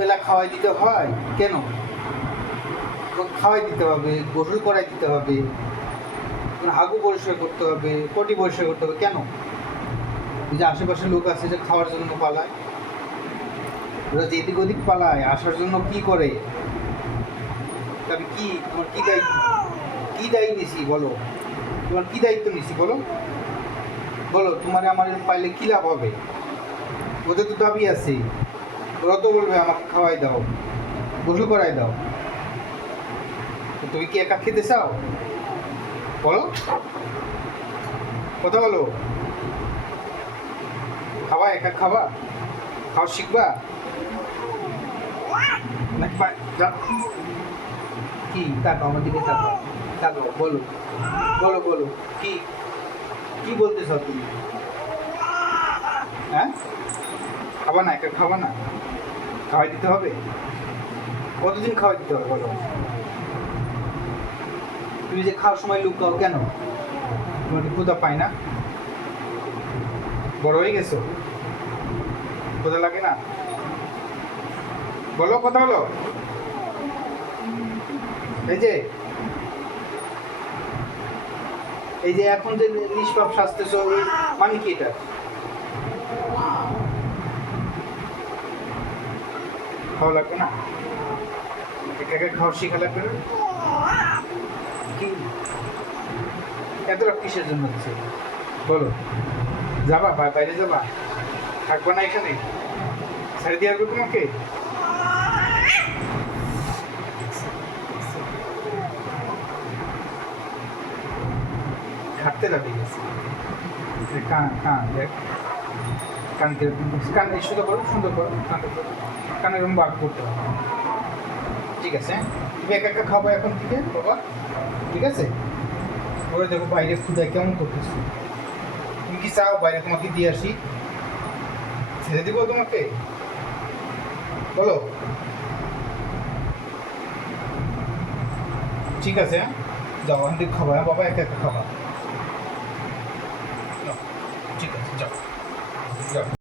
বেলা খাওয়াই দিতে হয় কেন? খাওয়াই দিতে হবে, গোসল করাই দিতে হবে, হাগু পরিষ্কার করতে হবে, পটি পরিষ্কার করতে হবে কেন? যে আশেপাশে লোক আছে যে খাওয়ার জন্য পালায়, ওরা যে এদিক ওদিক পালায় আসার জন্য কি করে? তবে কি তোমার কি দায়ী নিছি বলো? তোমার কি দায়িত্ব নিছি বলো? বলো তোমার আমার পাইলে কী লাভ হবে? ওদের তো দাবি আছে, ওরা তো বলবে আমাকে খাওয়াই দাও, গোসল করাই দাও। তুমি কি একা খেতে চাও? বলো, কথা বলো। খাওয়া একা খাওয়া, খাওয়া শিখবা নাকি? কি তাকাও আমার দিকে, তাকাও তাকাও, বলো বলো বলো, কি কি বলতে চাও তুমি? হ্যাঁ, খাবা না? একা খাবা না? খাওয়াই দিতে হবে? কতদিন খাওয়াই দিতে হবে বলো? তুমি যে খাওয়ার সময় লুকাও কেন? তোমার কি ক্ষুধা পায় না? বড় হয়ে গেছো, ক্ষুধা লাগে না? বলো, কথা বলো। এই যে এখন যে নিষ্পাপ শাস্তি চলবে মানে কি? এটা খাওয়া লাগবে না? একা একা খাওয়ার শিখা লাগবে না? কি এত রাত কিসের জন্য হচ্ছে বলো? যাবা বাইরে যাবা? থাকবা না এখানে? ছেড়ে দিয়ে আসবো তোমাকে? খাটতে লাগে গেছে। কান কান দেখ, কানকে কান সুন্দর করো, সুন্দর করো, কানে এরকম বার করতে হবে। ঠিক আছে, তুমি একা একা খাবো এখন থেকে বাবা, ঠিক আছে? ওরা দেখো বাইরে ক্ষুদায় কেমন করতেছো। তুমি কি চাও বাইরে তোমাকে দিয়ে আসি? ছেড়ে দিব তোমাকে? বলো। ঠিক আছে, যাও ওখান থেকে খাবা বাবা, একা একা খাবা। ঠিক আছে, যাও যাও।